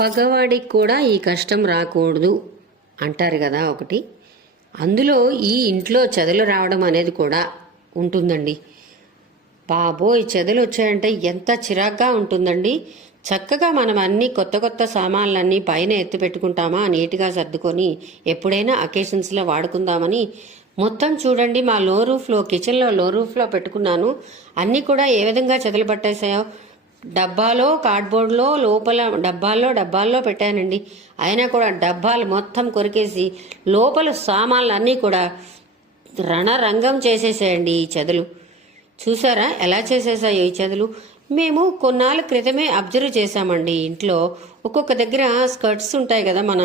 పగవాడికి కూడా ఈ కష్టం రాకూడదు అంటారు కదా ఒకటి. అందులో ఈ ఇంట్లో చెదలు రావడం అనేది కూడా ఉంటుందండి. బాబోయ్ చెదలు వచ్చాయంటే ఎంత చిరాగ్గా ఉంటుందండి. చక్కగా మనం అన్ని కొత్త కొత్త సామాన్లన్నీ పైన ఎత్తి పెట్టుకుంటామా నీట్గా సర్దుకొని ఎప్పుడైనా అకేషన్స్లో వాడుకుందామని. మొత్తం చూడండి మా లో రూఫ్లో కిచెన్లో లో రూఫ్లో పెట్టుకున్నాను. అన్నీ కూడా ఏ విధంగా చెదలు పట్టేసాయో డబ్బాలో కార్డ్బోర్డ్లో లోపల డబ్బాల్లో డబ్బాల్లో పెట్టానండి. అయినా కూడా డబ్బాలు మొత్తం కొరికేసి లోపల సామాన్లు అన్నీ కూడా రణరంగం చేసేసాయండి ఈ చెదలు. చూసారా ఎలా చేసేసాయో ఈ చెదలు? మేము కొన్నాళ్ళ క్రితమే అబ్జర్వ్ చేశామండి ఇంట్లో. ఒక్కొక్క దగ్గర స్కర్ట్స్ ఉంటాయి కదా మన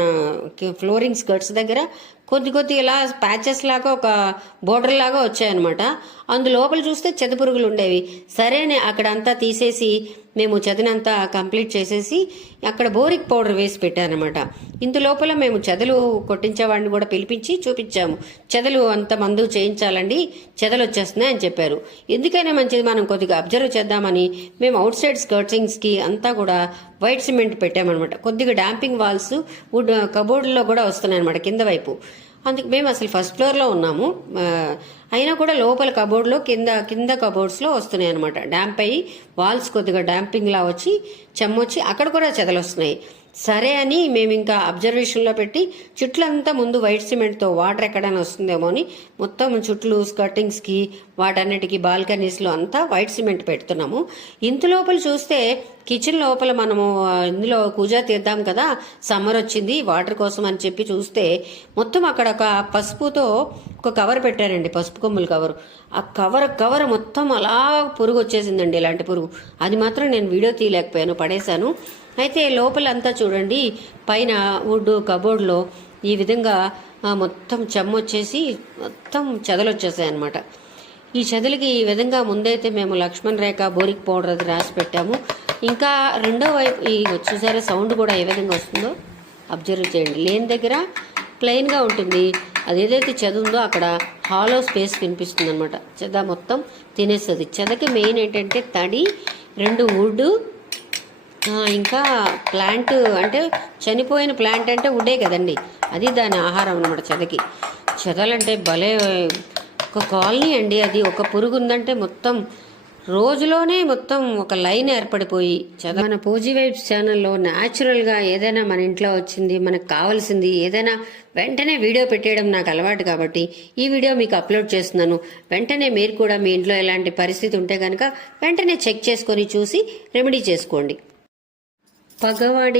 ఫ్లోరింగ్ స్కర్ట్స్ దగ్గర. కొద్ది కొద్ది ఇలా ప్యాచెస్ లాగా ఒక బోర్డర్ లాగా వచ్చాయన్నమాట. అందు లోపల చూస్తే చెద పురుగులు ఉండేవి. సరేనే అక్కడ అంతా తీసేసి మేము చెదనంతా కంప్లీట్ చేసేసి అక్కడ బోరిక్ పౌడర్ వేసి పెట్టానమాట ఇంత లోపల మేము చెదలు కొట్టించేవాడిని కూడా పిలిపించి చూపించాము. చెదలు అంత మందు చేయించాలండి చెదలు వచ్చేస్తున్నాయి అని చెప్పారు. ఎందుకైనా మంచిది మనం కొద్దిగా అబ్జర్వ్ చేద్దామని మేము అవుట్ సైడ్ స్కర్టింగ్స్కి అంతా కూడా వైట్ సిమెంట్ పెట్టామన్నమాట. కొద్దిగా డాంపింగ్ వాల్స్ వుడ్ కబోర్డ్లో కూడా వస్తున్నాయి అనమాట కింద వైపు. అందుకు మేము అసలు ఫస్ట్ ఫ్లోర్లో ఉన్నాము. అయినా కూడా లోపల కబోర్డ్లో కింద కింద కబోర్డ్స్లో వస్తున్నాయి అనమాట డ్యాంప్ అయ్యి వాల్స్ కొద్దిగా డ్యాంపింగ్లా వచ్చి చెమ్మొచ్చి అక్కడ కూడా చెదలు వస్తున్నాయి సరే అని మేము ఇంకా అబ్జర్వేషన్లో పెట్టి చుట్లంతా ముందు వైట్ సిమెంట్తో వాటర్ ఎక్కడైనా వస్తుందేమో అని మొత్తం చుట్లు స్కర్టింగ్స్కి వాటన్నిటికీ బాల్కనీస్లో అంతా వైట్ సిమెంట్ పెడుతున్నాము. ఇంత లోపల చూస్తే కిచెన్ లోపల మనము ఇందులో కూజా తీద్దాం కదా సమ్మర్ వచ్చింది వాటర్ కోసం అని చెప్పి చూస్తే మొత్తం అక్కడ ఒక పసుపుతో ఒక కవర్ పెట్టారండి పసుపు కొమ్ముల కవర్. ఆ కవర్ కవర్ మొత్తం అలా పురుగు వచ్చేసిందండి ఇలాంటి పురుగు. అది మాత్రం నేను వీడియో తీయలేకపోయాను పడేశాను. అయితే లోపలంతా చూడండి పైన వుడ్ కబోర్డ్లో ఈ విధంగా మొత్తం చెమ్మ వచ్చేసి మొత్తం చెదలు వచ్చేసాయి అనమాట ఈ చెదలకి ఈ విధంగా ముందైతే మేము లక్ష్మణ్ రేఖ బోరిక్ పౌడర్ అది రాసి పెట్టాము. ఇంకా రెండో వైపు ఈ చూసారా సౌండ్ కూడా ఏ విధంగా వస్తుందో అబ్జర్వ్ చేయండి. లేని దగ్గర ప్లెయిన్గా ఉంటుంది. అది ఏదైతే చెద ఉందో అక్కడ హాలో స్పేస్ కనిపిస్తుంది అనమాట చెద మొత్తం తినేస్తుంది. చెదకి మెయిన్ ఏంటంటే తడి రెండు వుడ్ ఇంకా ప్లాంట్ అంటే చనిపోయిన ప్లాంట్ అంటే వుడే కదండి. అది దాని ఆహారం అనమాట చెదకి. చెదలంటే భలే ఒక కాలనీ అండి అది. ఒక పురుగు ఉందంటే మొత్తం రోజులోనే మొత్తం ఒక లైన్ ఏర్పడిపోయి చెద మన పూజీ వైబ్స్ ఛానల్లో న్యాచురల్గా ఏదైనా మన ఇంట్లో వచ్చింది మనకు కావాల్సింది ఏదైనా వెంటనే వీడియో పెట్టేయడం నాకు అలవాటు కాబట్టి ఈ వీడియో మీకు అప్లోడ్ చేస్తున్నాను. వెంటనే మీరు కూడా మీ ఇంట్లో ఎలాంటి పరిస్థితి ఉంటే కనుక వెంటనే చెక్ చేసుకొని చూసి రెమెడీ చేసుకోండి. పగవాడి